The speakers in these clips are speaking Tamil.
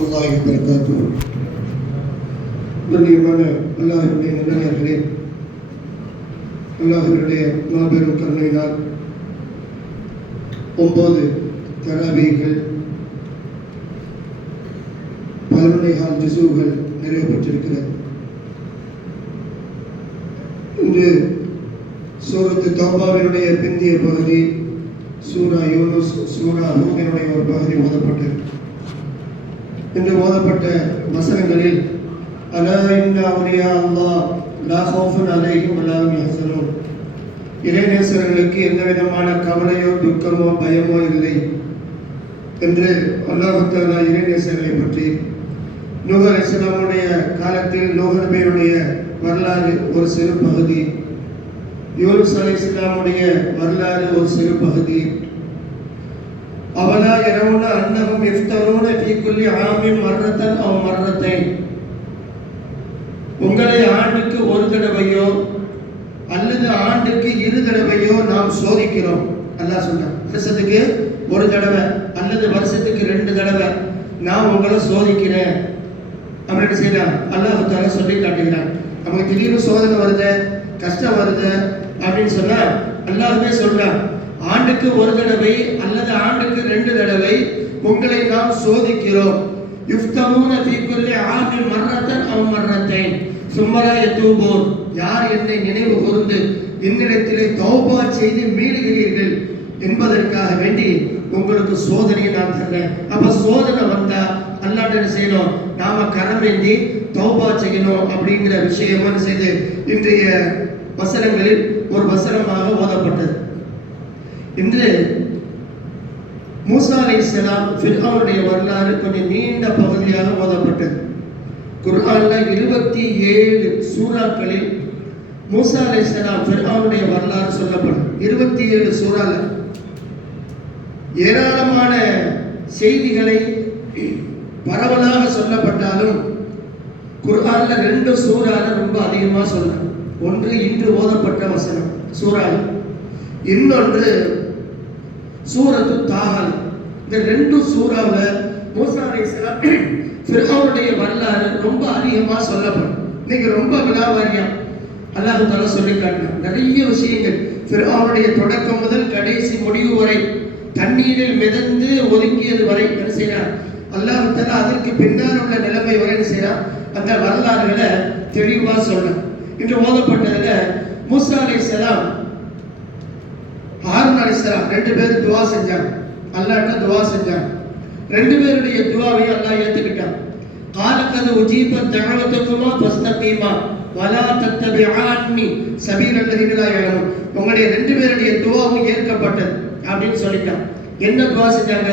வரஹ்மத்துல்லாஹி வபரகாத்துஹு. கண்ணியமான அல்லாஹ்வுடைய நல்லடியார்களே, அல்லாஹ்வுடைய மாபெரும் கருணையினால் 9 தராவீகள் 11 ஜுஸூகள் நிறைவு பெற்றிருக்கிறது. இன்று சூரத்து தௌபாவினுடைய பிந்திய பகுதி சூரா யூனுஸ், சூரா ஹூதினுடைய ஒரு பகுதி ஓதப்பட்டது. இன்று ஓதப்பட்ட வசனங்களில் அலா இன்னா அவுலியா அல்லாஹ் லா ஹௌஃபுன் அலைஹிம் வலா ஹும் யஹ்சனூன், இறைநேசர்களுக்கு எந்த விதமான கவலையோ துக்கமோ பயமோ இல்லை என்று அல்லாஹ் தஆலா இறைநேசர்களை பற்றி, நூஹ் அலைஹிஸ்ஸலாமுடைய காலத்தில் நூஹ் நபியுடைய வரலாறு ஒரு சிறு பகுதி, யூனுஸ் அலைஹிஸ்ஸலாமுடைய வரலாறு ஒரு சிறு பகுதி, அவலா யரவுன அன்னஹும் யஃப்தரூன ஃபீ குல்லி ஆமின் மர்ரத்தன் அவ் மர்ரத்தைன், உங்களை ஆண்டுக்கு ஒரு தடவையோ அல்லது ஆண்டுக்கு 2 தடவையோ நாம் சோதிக்கிறோம். அல்லாஹ் சொன்னான், வருஷத்துக்கு ஒரு தடவை அல்லது வருஷத்துக்கு 2 தடவை நான் உங்களை சோதிக்கிறேன் அப்படின்னு செய்யலாம். அல்லாஹ் தஆலா சொல்லி காட்டுகிறான். நமக்கு திடீர்னு சோதனை வருது, கஷ்டம் வருது அப்படின்னு சொன்னா அல்லாஹ்வே சொல்றான், ஆண்டுக்கு ஒரு தடவை அல்லது ஆண்டுக்கு 2 தடவை உங்களை நாம் சோதிக்கிறோம். யுஃப்தமூன ஃபீ குல்லி ஆமின் மர்ரத்தன் அவ் மர்ரத்தைன் சும்ம லா யதூபூன், யார் என்னை நினைவு கூர்ந்து என்னிடத்திலே தௌபா செய்து மீளுகிறீர்கள் என்பதற்காக வேண்டி உங்களுக்கு சோதனையை நான் தர்றேன். அப்ப சோதனை வந்தா அல்லாஹ் என்ன செய்யணும், நாம கரமேந்தி தௌபா செய்யணும் அப்படிங்கிற விஷயம் என்ன செய்து இன்றைய வசனங்களில் ஒரு வசனமாக ஓதப்பட்டது. இன்று மூசா அலைஹிஸ்ஸலாம் ஃபிர்அவுனுடைய வரலாறு கொஞ்சம் நீண்ட பகுதியாக ஓதப்பட்டது. குர்ஆன்ல 27 சூறாக்களில் மூசா அலைஹிஸ்ஸலாம் ஃபிர்அவுனுடைய வரலாறு சொல்லப்படும். 27 சூறால ஏராளமான செய்திகளை பரவலாக சொல்லப்பட்டாலும் குர்ஆன்ல 2 சூறால ரொம்ப அதிகமாக சொல்லணும். ஒன்று இன்று ஓதப்பட்ட வசனம் சூறால, இன்னொன்று சூரத்து தாஹல். இந்த 2 சூறாவுல மூசா அலைஹிஸ்ஸலாம் ஃபிர்அவுனுடைய வரலாறு ரொம்ப அதிகமா சொல்லப்படும். இன்னைக்கு ரொம்ப விலாவாரியா அல்லாஹ் தஆலா சொல்லி காட்டினார். நிறைய விஷயங்கள் ஃபிர்அவுனுடைய தொடக்கம் முதல் கடைசி முடிவு வரை, தண்ணீரில் மிதந்து ஒதுங்கியது வரை என்ன செய்யறார் அல்லாஹ் தஆலா, அதற்கு பின்னால் உள்ள நிலைமை வரை என்ன செய்யறார், அந்த வரலாறுகளை தெளிவா சொல்றார். இன்று ஓதப்பட்டதுல மூசா அலைஹிஸ்ஸலாம் ஹாரூன் அலைஹிஸ்ஸலாம் 2 பேரும் துஆ செஞ்சாங்க. அல்லாஹ்ட்ட துஆ செஞ்சாங்க. 2 பேருடைய துஆவையும் அல்லாஹ் ஏத்துக்கிட்டான். காலகது உஜீபத் தஅவத்துகுமா ஃபஸ்தகீமா வலா தத்தபிஆன்னி சபீலல்லதீன லா யஅலமூன், உங்களுடைய 2 பேருடைய துஆவும் ஏற்கப்பட்டது அப்படின்னு சொல்லிட்டான். என்ன துஆ செஞ்சாங்க,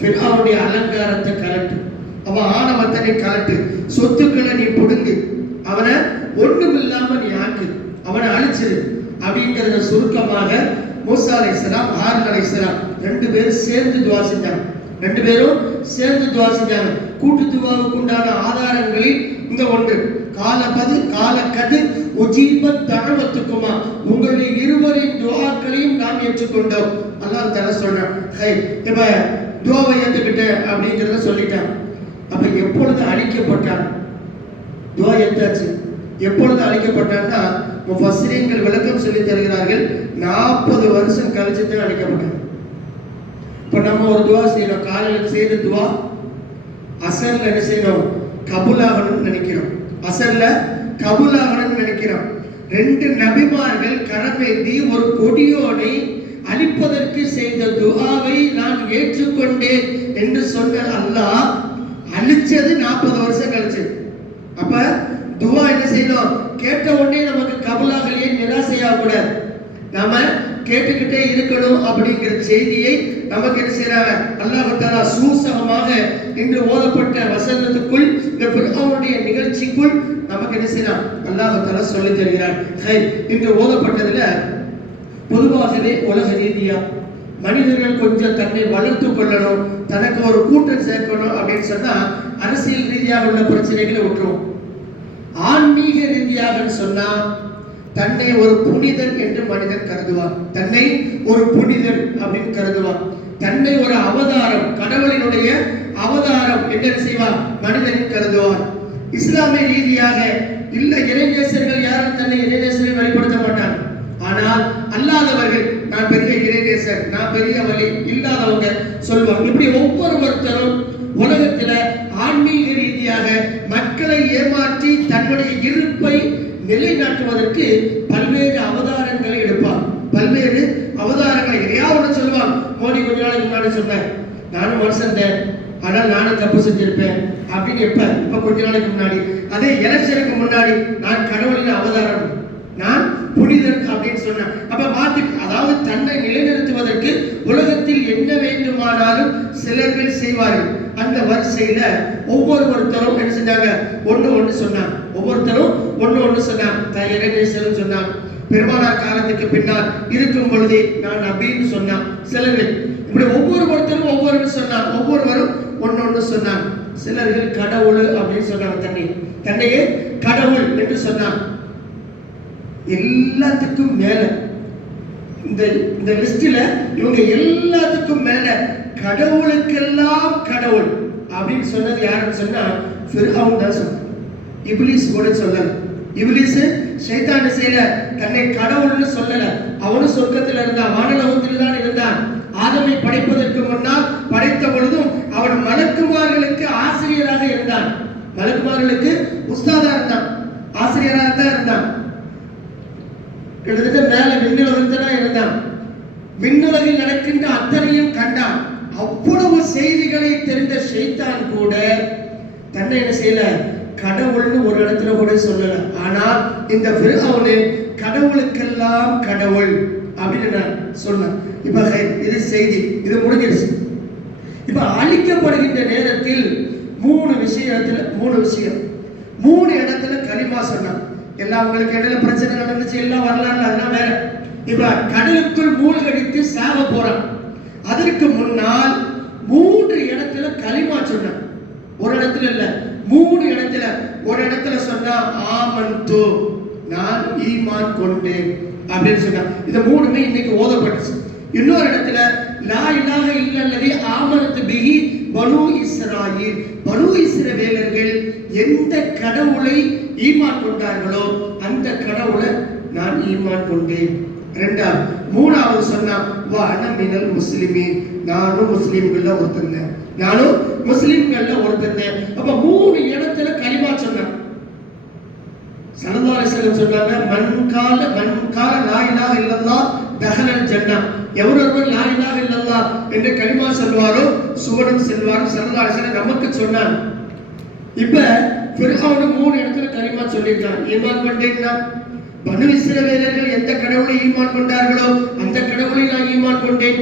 ஃபிர்அவுனுடைய அலங்காரத்தை கலட்டு, அவன் ஆணவத்தை கலட்டு, சொத்துக்களை நீ புடுங்கு, அவனை ஒண்ணுமில்லாம நீ ஆக்கு, அவனை அழிச்சிரு அப்படிங்கறத சுருக்கமாக மூசா அலைஹிஸ்ஸலாம் ஹாரூன் அலைஹிஸ்ஸலாம் 2 பேரும் சேர்ந்து துஆ செஞ்சாங்க. 2 பேரும் சேர்ந்து துஆ செஞ்சாங்க. கூட்டு துஆவுக்கு உண்டான ஆதாரங்களில் இந்த ஒன்று, காலகது உஜீபத் தஅவத்துகுமா, உங்களுடைய இருவரின் துஆக்களையும் நாம் ஏற்றுக்கொண்டோம். அல்லாஹ் தஆலா சொல்றான், ஹை இப்ப துஆவை ஏத்துக்கிட்ட அப்படிங்கறத சொல்லிட்டான். அப்ப எப்பொழுது அழிக்கப்பட்டான், துஆ ஏத்தாச்சு, எப்பொழுது அழிக்கப்பட்டான்னா முஃபஸ்ஸிரீன்கள் விளக்கம் சொல்லி தருகிறார்கள், 40 வருஷம் கழிச்சு தான் அழிக்கப்பட்டான். இப்ப நம்ம ஒரு துஆ செய்யணும், காலையில் செய்த துஆ அசர்ல என்ன செய்யணும், கபூலாகணும்னு நினைக்கிறோம், அசர்ல கபூலாகணும்னு நினைக்கிறோம். 2 நபிமார்கள் கரமேந்தி ஒரு கொடியோனை அழிப்பதற்கு செய்த துஆவை நான் ஏற்றுக்கொண்டேன் என்று சொன்ன அல்லாஹ் அழிச்சது 40 வருஷம் கழிச்சு. அப்ப துஆ என்ன செய்யணும், கேட்ட உடனே நமக்கு கபூலாகலையே நிராசையாக கூடாது, நாம கேட்டுக்கிட்டே இருக்கணும் அப்படிங்கிற செய்தியை நமக்கு என்ன செய்யறாங்க அல்லாஹ் தஆலா சூசகமாக இன்று ஓதப்பட்ட வசனத்துக்குள், இந்த ஃபிர்அவுனுடைய நிகழ்ச்சிக்குள் நமக்கு என்ன செய்யறான் அல்லாஹ் தஆலா சொல்லி தருகிறார். இன்று ஓதப்பட்டதுல பொதுவாகவே உலக ரீதியா மனிதர்கள் கொஞ்சம் தன்னை வளர்த்து கொள்ளணும், தனக்கு ஒரு கூட்டம் சேர்க்கணும் அப்படின்னு சொன்னா அரசியல் ரீதியாக உள்ள பிரச்சனைகளை விட்டுருவோம். ஆன்மீக ரீதியாக சொன்னா தன்னை ஒரு புனிதன் என்று மனிதன் கருதுவான், தன்னை ஒரு புனிதன் அப்படின்னு கருதுவான், தன்னை ஒரு அவதாரம், கடவுளினுடைய அவதாரம் என்று செய்வார், மனிதனின் கருதுவார். இஸ்லாமிய ரீதியாக இல்ல இறைநேசர்கள் யாரும் தன்னை இறைநேசரை வெளிப்படுத்த மாட்டாங்க. ஆனால் அல்லாதவர்கள் நான் பெரிய இறைநேசர், நான் பெரிய வழி இல்லாதவங்க சொல்வாங்க. இப்படி ஒவ்வொருத்தரும் உலகத்துல ஆன்மீக ரீதியாக மக்களை ஏமாற்றி தன்னுடைய இருப்பை நிலைநாட்டுவதற்கு பல்வேறு அவதாரங்களை எடுப்பார். பல்வேறு அவதாரங்களை எதையாவது சொல்லுவாங்க. மோடி கொஞ்ச நாளைக்கு முன்னாடி சொன்னேன், நானும் மனுஷன் தான், ஆனால் நானும் தப்பு செஞ்சிருப்பேன் அப்படின்னு. இப்ப கொஞ்ச நாளைக்கு முன்னாடி, அதே எலெக்ஷனுக்கு முன்னாடி நான் கடவுளின் அவதாரம், நான் புனிதர் அப்படின்னு சொன்னேன். அப்ப மாத்தி, அதாவது தன்னை நிலைநிறுத்துவதற்கு உலகத்தில் என்ன வேண்டுமானாலும் சிலர்கள் செய்வார்கள். அந்த வரிசையில ஒவ்வொருத்தரும் என்ன செஞ்சாங்க, ஒண்ணு சொன்னாங்க. ஒவ்வொருத்தரும் ஒண்ணு சொன்னாங்க. இறைநேசரும் சொன்னாங்க. பெருமானார் காலத்துக்கு பின்னால் இருக்கும் பொழுதே நான் நபின்னு சொன்னான் சிலர்கள். இப்படி ஒவ்வொருத்தரும் ஒவ்வொரு சொன்னாங்க. ஒவ்வொருவரும் ஒண்ணு சொன்னாங்க. சிலர்கள் கடவுள் அப்படின்னு சொன்னாங்க. தன்னையே கடவுள் என்று சொன்னாங்க. எல்லாத்துக்கும் மேல இந்த லிஸ்ட்ல இவங்க எல்லாத்துக்கும் மேல கடவுளுக்கெல்லாம் கடவுள் அப்படின்னு சொன்னது யாருன்னு சொன்னா ஃபிர்அவுன் தான் சொன்னான். இப்லீஸ் கூட சொல்லல. இப்லீஸ் ஷைத்தான் செய்யல, தன்னை கடவுள்னு சொல்லல. அவனும் சொர்க்கத்தில் இருந்தான், வானலோகத்தில் தான் இருந்தான். ஆதமை படைப்பதற்கு முன்னால் படைத்த பொழுதும் அவன் மலக்குமார்களுக்கு ஆசிரியராக இருந்தான். மலக்குமார்களுக்கு உஸ்தாதா இருந்தான், ஆசிரியராக தான் இருந்தான். கிட்டத்தட்ட மேல விண்ணுலகத்தில் தான் இருந்தான். விண்ணுலகில் நடக்கின்ற அத்தனையும் கண்டான். அவ்வளவு செய்திகளை தெரிந்த ஷைத்தான் கூட தன்னை என்ன செய்யல, கடவுள்னு ஒரு இடத்துல கூட சொல்லல. ஆனால் இந்த ஃபிர்அவுன் கடவுளுக்கெல்லாம் கடவுள் அப்படின்னு நான் சொன்னேன். இப்ப இது செய்தி, இது முடிஞ்சிருச்சு. இப்ப அழிக்கப்படுகின்ற நேரத்தில் மூணு இடத்துல கலிமா சொன்னான். எல்லாம் உங்களுக்கு இடையில பிரச்சனை நடந்துச்சு, எல்லாம் வரலாறு, அதெல்லாம் வேற. இப்ப கடலுக்குள் மூழ்கடித்து சாக போறான். அதற்கு முன்னால் 3 இடத்துல கலிமா சொன்னான். ஒரு இடத்துல இல்ல, 3 இடத்துல. ஒரு இடத்துல சொன்னா ஆமன்து, நான் ஈமான் கொண்டேன் அப்படின்னு சொன்னான். இது 3மே இன்னைக்கு ஓதப்பட்டுச்சு. இன்னொரு இடத்துல லா இலாஹ இல்லல்லதி ஆமனத் பிஹி பனு இஸ்ராயீல், பனு இஸ்ரவேலர்கள் எந்த கடவுளை ஈமான் கொண்டார்களோ அந்த கடவுளை நான் ஈமான் கொண்டேன். மூணாவது சொன்னா வா அன மினல் முஸ்லிமீன், நானும் முஸ்லிம்கள்ல ஒருத்தன், நானும் முஸ்லிம்கள்ல ஒருத்தன். அப்ப 3 இடத்துல கலிமா சொன்னான். ஸல்லல்லாஹு அலைஹி வஸல்லம் சொன்னாங்க, மன் கால லா இலாஹ இல்லல்லாஹ் தஹலல் ஜன்னah, எவரொருவர் லா இலாஹ இல்லல்லாஹ் என்று கலிமா சொல்வாரோ சுவனம் செல்வார். ஸல்லல்லாஹு அலைஹி வஸல்லம் நமக்கு சொன்னாங்க. இப்ப ஃபிர்அவுன் 3 இடத்துல கலிமா சொல்லிட்டான், ஈமான் கொண்டேன்னா. பனு இஸ்ரவேலர்கள் எந்த கடவுளை ஈமான் கொண்டார்களோ அந்த கடவுளை நான் ஈமான் கொண்டேன்.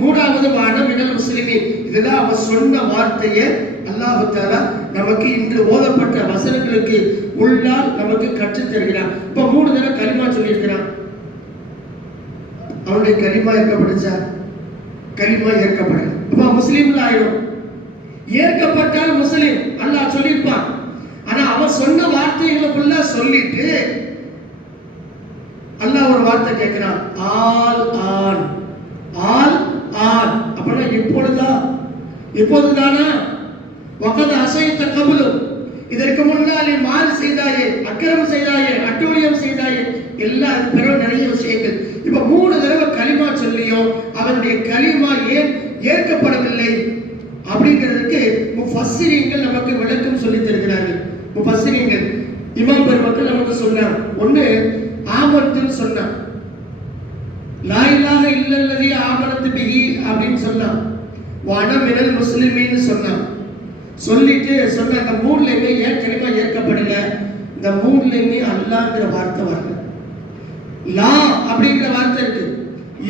மூணாவது வா அன மினல் முஸ்லிமீன். இதெல்லாம் அவன் சொன்ன வார்த்தையை அல்லாஹ் தஆலா நமக்கு இன்று ஓதப்பட்ட வசனங்களுக்கு உள்ளால் நமக்கு கற்றுத் தருகிறான். இப்ப 3 தடவை கலிமா சொல்லியிருக்கிறான். அவனுடைய கலிமா ஏற்கப்படுச்சா? கலிமா ஏற்கப்படல. அப்ப முஸ்லிம்ல ஆயிடும். ஏற்கப்பட்டால் முஸ்லிம் அல்லாஹ் சொல்லியிருப்பான். ஆனா அவன் சொன்ன வார்த்தைகளை ஃபுல்லா சொல்லிட்டு அல்லாஹ் ஒரு வார்த்தை கேட்கிறான், ஆல் ஆன். அப்படின்னா இப்போதுதானா? வகத அசைத்த கபுலும், இதற்கு முன்னால் மாறு செய்தாயே, அக்கிரமம் செய்தாயே, அட்டூழியம் செய்தாயே, எல்லாம் பிறகு நிறைய விஷயங்கள். இப்ப 3 தடவை கலிமா சொல்லியும் அவனுடைய கலிமா ஏன் ஏற்கப்படவில்லை அப்படிங்கிறதுக்கு முஃபஸ்ஸிரீன்கள் நமக்கு விளக்கம் சொல்லி தருகிறார்கள். முஃபஸ்ஸிரீன்கள் இமாம் பெருமக்கள் நமக்கு சொன்னார். ஒண்ணு ஆமன்துன்னு சொன்னான், லா இலாஹ இல்லல்லதி ஆமனத் பிஹி அப்படின்னு சொன்னான், வ அன மினல் முஸ்லிமீன் சொன்னான். சொல்லிட்டு சொன்ன அந்த 3லையுமே ஏன் கலிமா ஏற்கப்படல? இந்த 3லையுமே அல்லாஹ்ங்கிற வார்த்தை வரல. லா அப்படிங்கிற வார்த்தை இருக்கு,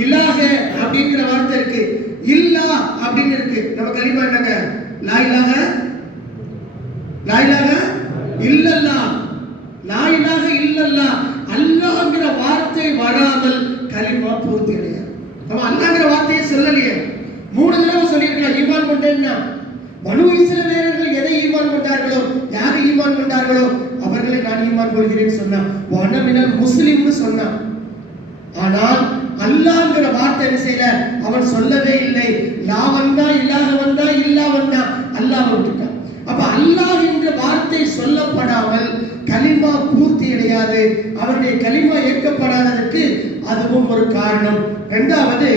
இலாஹ அப்படிங்கிற வார்த்தை இருக்கு, இல்லா அப்படின்னு இருக்கு. நம்ம கலிமா என்னங்க? லா இலாஹ இல்லல்லாஹ், லா இலாஹ இல்லல்லாஹ். அல்லாஹ்ங்கிற வார்த்தை வராமல் கலிமா பூர்த்தி அடையாது. நம்ம அல்லாஹ்ங்கிற வார்த்தையை சொல்லலையே. 3 தடவை சொல்லியிருக்கலாம் ஈமான் கொண்டேன்னா. பனு இஸ்ரவேலர்கள் எதை ஈமான் கொண்டார்களோ, யாரை ஈமான் கொண்டார்களோ அவர்களை நான் ஈமான் கொள்கிறேன் சொன்னான். வ அன மினல் முஸ்லிம்னு சொன்னான். ஆனால் அல்லாஹ்ங்கிற வார்த்தை என்ன செய்யல, அவன் சொல்லவே இல்லை. லா வந்தா இலாஹ வந்தா இல்லா வந்தா அல்லாஹ் விட்டுட்டான். அப்ப அல்லாஹ் என்ற வார்த்தை சொல்லப்படாமல் கலிமா பூர்த்தி அடையாது. அவருடைய கலிமா ஏற்கப்படாததற்கு அதுவும் ஒரு காரணம். இரண்டாவது,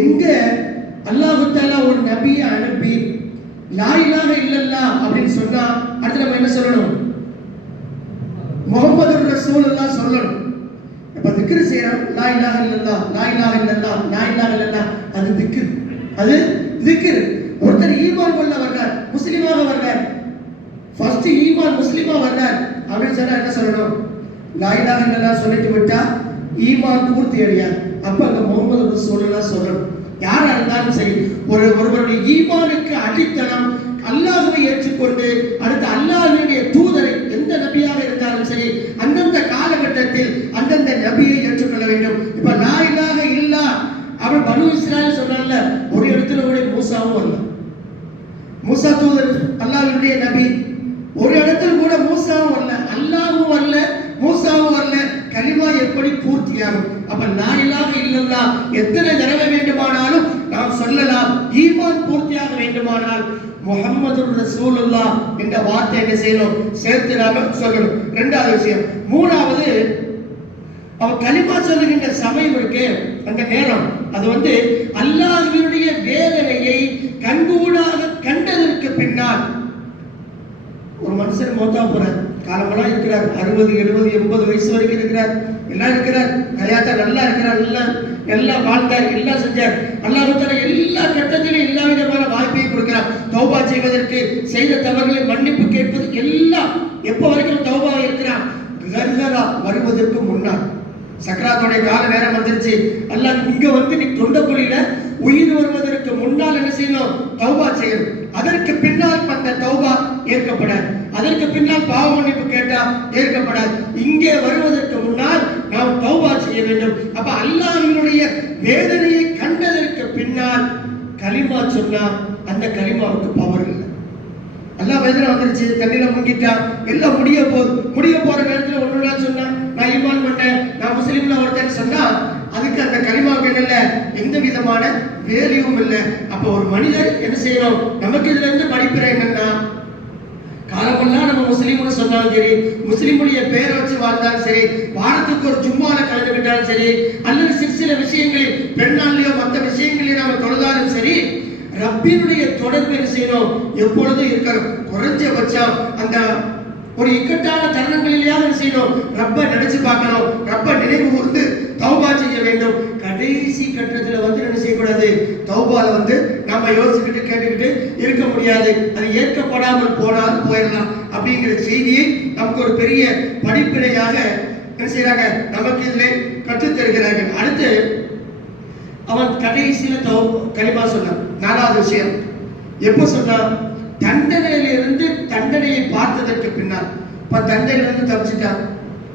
எங்க அல்லாஹ் தஆலா ஒரு நபியை அனுப்பி லா இலாஹ இல்லல்லாஹ் அப்படின்னு சொன்னா அடுத்து நம்ம என்ன சொல்லணும்? முஹம்மது ரசூலுல்லாஹ் சொல்லணும். அப்ப திக்ர் செய்யறோம், லா இலாஹ இல்லல்லாஹ் லா இலாஹ இல்லல்லாஹ் லா இலாஹ இல்லல்லாஹ், அது திக்ர், அது திக்ர். ஒருத்தர் ஈமான் கொள்ள வர்றார், முஸ்லிமாக வர்றார், ஃபர்ஸ்ட் ஈமான் முஸ்லிமா வர்றார் அப்படின்னு சொன்னா என்ன சொல்லணும்? லா இலாஹ இல்லல்லாஹ் சொல்லிட்டு விட்டா ஈமான் பூர்த்தி அடையாது. அப்ப அங்க முஹம்மது ரசூலுல்லாஹ் சொல்லணும். யாரா இருந்தாலும் சரி, ஒருவருடைய ஈமானுக்கு அடித்தளம் அல்லாஹ்வை ஏற்றுக்கொண்டு அடுத்து அல்லாஹ்வுடைய தூதரை எந்த நபியாக இருந்தாலும் சரி அந்தந்த காலகட்டத்தில் அந்தந்த நபியை ஏற்றுக்கொள்ள வேண்டும். இப்ப லா இலாஹ இல்லா அவன் பனு இஸ்ராயல் சொன்னான்ல, ஒரு இடத்துல கூட மூசாவும் வரல. மூசா தூதர் அல்லாஹ்வுடைய நபி, ஒரு இடத்துல கூட மூசாவும் வரல, அல்லாஹ்வும் வரல, மூசாவும் வரல. கலிமா எப்படி பூர்த்தியாகும்? அப்ப லா இலாஹ இல்லல்லாஹ் எத்தனை தடவை வேண்டுமானாலும் நாம் சொல்லலாம். ஈமான் பூர்த்தியாக வேண்டுமானால் முஹம்மது ரசூலுல்லாஹ் என்ற வார்த்தை என்ன செய்யணும்? சேர்த்து நாம சொல்லணும். இரண்டாவது விஷயம். மூணாவது, அவன் கலிமா சொல்லுகின்ற சமயம் இருக்கு, அந்த நேரம் அது அல்லாஹ்வினுடைய வேதனையை கண்கூடாக கண்டதற்கு பின்னால் ஒரு மனுஷன் மௌத்தா போறார், காலமெல்லாம் இருக்கிறார், 60 70 80 வயசு வரைக்கும் இருக்கிறார், எல்லாம் இருக்கிறார், ஹயாத்தா நல்லா இருக்கிறார், எல்லாம் வாழ்ந்தார், எல்லாம் செஞ்சார். அல்லாஹ் தஆலா எல்லா கட்டத்திலும் எல்லா விதமான வாய்ப்பையும் கொடுக்கிறார். தௌபா செய்வதற்கு, செய்த தவறுகளை மன்னிப்பு கேட்பது எல்லாம். எப்போ வரைக்கும் தௌபா இருக்கிறான்? கர்கரா வருவதற்கு முன்னால், சக்கராத்துடைய கால நேரம் வந்துருச்சு, அல்லாஹ் இங்க நீ தொண்டக்குழியில உயிர் வருவதற்கு முன்னால் என்ன செய்யணும்? தௌபா செய்யணும். அதற்கு பின்னால் அந்த தௌபா ஏற்கப்படாது. அதற்கு பின்னால் பாவ மன்னிப்பு கேட்டா ஏற்கப்படாது. இங்கே வருவதற்கு முன்னால் நாம் தௌபா செய்ய வேண்டும். அப்ப அல்லாஹ்வினுடைய வேதனையை கண்டதற்கு பின்னால் கலிமா சொன்னா அந்த கலிமாவுக்கு பவர் இல்லை. அல்லாஹ் வேதனை வந்துருச்சு, தண்ணியில முங்கிட்டா, எல்லாம் முடிய போற நேரத்துல ஒண்ணுனா சொன்னா நான் ஈமான் பண்ணேன், நான் முஸ்லிம்ல ஒருத்தன் சொன்னா அதுக்கு அந்த கலிமாவுக்கு என்ன எந்த விதமான வேலையும் இல்லை. அப்ப ஒரு மனிதர் என்ன செய்யணும்? நமக்கு இதுல இருந்து படிப்பிற என்னன்னா, காலமெல்லாம் நம்ம முஸ்லீம்னு சொன்னாலும் சரி, முஸ்லீமுடைய பேரை வச்சு வாழ்ந்தாலும் சரி, வாரத்துக்கு ஒரு ஜும்மால கலந்துக்கிட்டாலும் சரி, அல்லது சில விஷயங்களில் பெண்ணாலையோ மற்ற விஷயங்களையும் நாம தொழுதாலும் சரி, ரப்பினுடைய தொடர்பு என்ன செய்யணும்? எப்பொழுதும் இருக்கணும். குறைஞ்சபட்சம் அந்த ஒரு இக்கட்டான தருணங்களிலேயாவது என்ன செய்யணும்? ரப்ப நினைச்சு பார்க்கணும், ரப்ப நினைவு கூர்ந்து தௌபா செய்ய வேண்டும். கடைசி கட்டத்துல என்ன செய்யக்கூடாது? தௌபால நாம யோசிச்சுக்கிட்டு கேட்டுக்கிட்டு இருக்க முடியாது. அது ஏற்கப்படாமல் போனாலும் போயிடலாம் அப்படிங்கிற செய்தியை நமக்கு ஒரு பெரிய படிப்பினையாக என்ன செய்யறாங்க? நமக்கு இதுல கற்றுத் தருகிறார்கள். அடுத்து அவன் கடைசியில கலிமா சொன்னான். நாலாவது விஷயம் எப்ப சொன்னான்? தண்டனையிலிருந்து தண்டனையை பார்த்ததற்கு பின்னால். இப்ப தண்டனையிலிருந்து தப்பிச்சுட்டான்,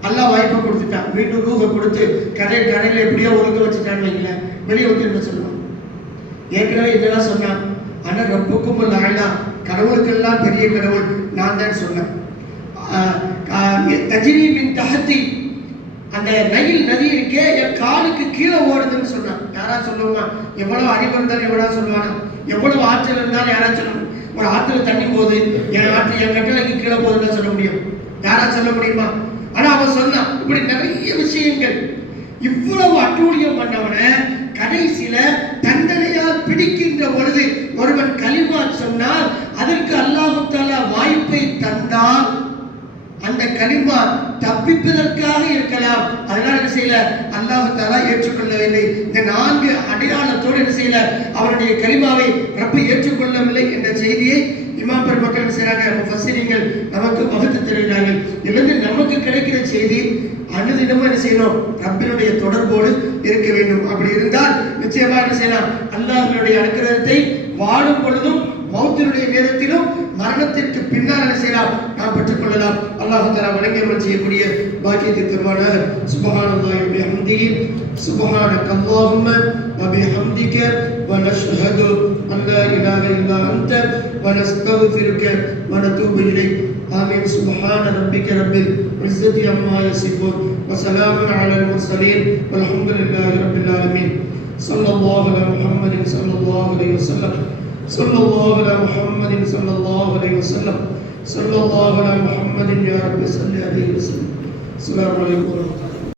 அல்லாஹ் வாய்ப்பை கொடுத்துட்டான், மீண்டும் ரூஹை கொடுத்து கடையில எப்படியோ ஒழுங்க வச்சுட்டான்னு வைங்களேன், வெளியே என்ன சொல்லுவான்? ஏற்கனவே இதெல்லாம் சொன்னான். ஆனா ரப்புக்கும் ஆயிலா, கடவுளுக்கெல்லாம் பெரிய கடவுள் நான் தான் சொன்னேன். தஜ்ரி மின் தஹத்தி, அந்த நைல் நதி இருக்கே என் காலுக்கு கீழே ஓடுதுன்னு சொன்னான். யாரா சொல்லுவாங்க? எவ்வளவு அறிவு இருந்தாலும் எவ்வளோ சொல்லுவாங்க, எவ்வளவு ஆற்றல் இருந்தாலும் யாரா சொல்லணும்? ஒரு ஆற்றுல தண்ணி போகுது, என் கட்டளைக்கு கீழே போகுதுன்னு சொல்ல முடியும்? யாரா சொல்ல முடியுமா? ஆனா அவன் சொன்னான். இப்படி நிறைய விஷயங்கள். இவ்வளவு அட்டூழியம் பண்ணவன கடைசியில தண்டனையால் பிடிக்கின்ற பொழுது ஒருவன் கலிமா சொன்னால் அதற்கு அல்லாஹ் தஆலா வாய்ப்பை தந்தால் அந்த கலிமா தப்பிப்பதற்காக இருக்கலாம். அதனால என்ன செய்யல? அல்லாஹ் தஆலா ஏற்றுக்கொள்ளவில்லை. இந்த 4 அடையாளத்தோடு என்ன செய்யல? அவருடைய கலிமாவை ரப்பு ஏற்றுக்கொள்ளவில்லை என்ற செய்தியை இமாம் பெருமக்கள் என்ன செய்றாங்க? முஃபஸ்ஸிரீன்கள் நமக்கு வகுத்து தருகிறார்கள். இதிலிருந்து நமக்கு கிடைக்கிற செய்தி, அனுதினமும் என்ன செய்யணும்? ரப்பினுடைய தொடர்போடு இருக்க வேண்டும். அப்படி இருந்தால் நிச்சயமா என்ன செய்யலாம்? அல்லாஹ்வுடைய அனுக்கிரகத்தை வாழும் பொழுதும் மௌத்தினுடைய நேரத்திலும் மரணத்திற்கு பின்னால் என்ன செய்யலாம்? நாம் பெற்றுக்கொள்ளலாம். அல்லாஹ் தஆலா வழங்கியவர்கள் செய்யக்கூடிய பாக்கியத்தை தருவானாக. சுப்ஹானல்லாஹி வ பிஹம்திஹி, சுப்ஹானக அல்லாஹும்ம வ பிஹம்திக வ நஷ்ஹது அன் லா இலாஹா இல்லா அன்த வ நஸ்தக்ஃபிருக வ நதூபு இலைக். آمين. سبحان ربك رب العزة عما يصفون وسلام على المرسلين والحمد لله رب العالمين. صلى الله على محمد صلى الله عليه وسلم. صلى الله على محمد صلى الله عليه وسلم. صلى الله على محمد يا رب صل عليه وسلم. السلام عليكم ورحمة الله.